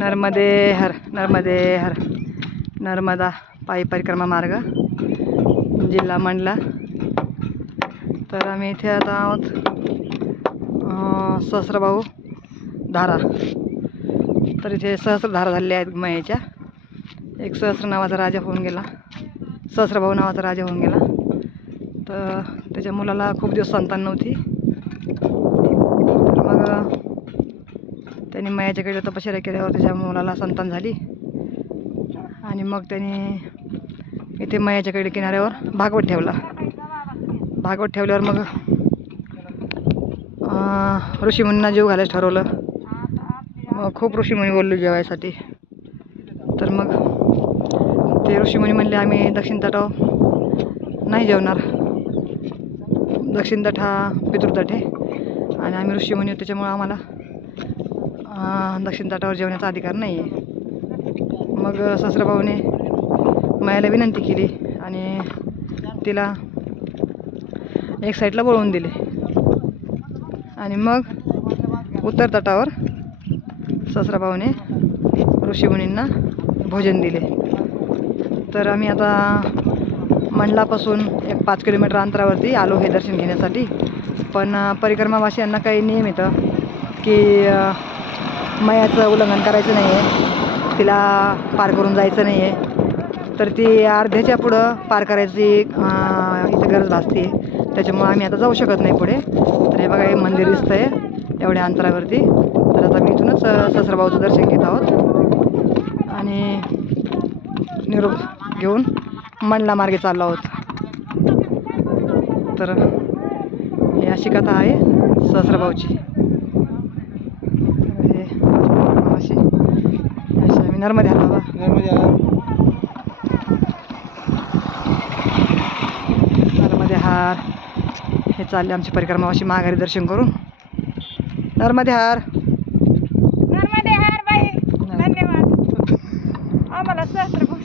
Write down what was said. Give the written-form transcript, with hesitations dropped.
नर्मदे हर नर्मदे हर नर्मदा पायी परिक्रमा मार्ग जिल्हा मंडला. तर आम्ही इथे आता आहोत सहस्रभाऊ धारा. तर इथे सहस्रधारा झालेल्या आहेत मयेच्या. एक सहस्र नावाचा राजा होऊन गेला, सहस्रभाऊ नावाचा राजा होऊन गेला. तर त्याच्या मुलाला खूप दिवस संतान नव्हती. तर मग त्यांनी मयाच्याकडे तपश्चर्या केल्यावर त्याच्या मुलाला संतान झाली. आणि मग त्यांनी इथे मयाच्याकडे किनाऱ्यावर भागवत ठेवला. भागवत ठेवल्यावर मग ऋषीमुनींना जीव घालायचं ठरवलं. मग खूप ऋषीमुनी बोललो जेवायसाठी. तर मग ते ऋषीमुनी म्हणले आम्ही दक्षिण तटावर नाही जेवणार. दक्षिण तट हा पितृतट आहे आणि आम्ही ऋषीमुनी त्याच्यामुळं आम्हाला दक्षिण तटावर जेवण्याचा अधिकार नाही आहे. मग सहस्रभाऊने मायाला विनंती केली आणि तिला एक साईडला वळवून दिले. आणि मग उत्तर तटावर सहस्रभाऊने ऋषीमुनींना भोजन दिले. तर आम्ही आता मंडलापासून एक 5 किलोमीटर अंतरावरती आलो हे दर्शन घेण्यासाठी. पण परिक्रमावासियांना काही नियम येतं की मयाचं उल्लंघन करायचं नाही आहे, तिला पार करून जायचं नाही आहे. तर ती अर्ध्याच्या पुढं पार करायची इथं गरज भासते. त्याच्यामुळं आम्ही आता जाऊ शकत नाही पुढे. तर हे बघा हे मंदिर दिसतं आहे एवढ्या अंतरावरती. तर आता मी इथूनच सहस्रभाऊचं दर्शन घेत आहोत आणि निरोप घेऊन मंडला मार्गे चाललो आहोत. तर ही अशी कथा आहे सहस्रभाऊची. हे अशी आम्ही नर्मदे हार बाबा नर्मदे हार. हे चालले आमची परिक्रमा अशी माघारी दर्शन करून. नर्मदे हार नर्मदे हार बाई. धन्यवाद आम्हाला सहस्रभाऊ.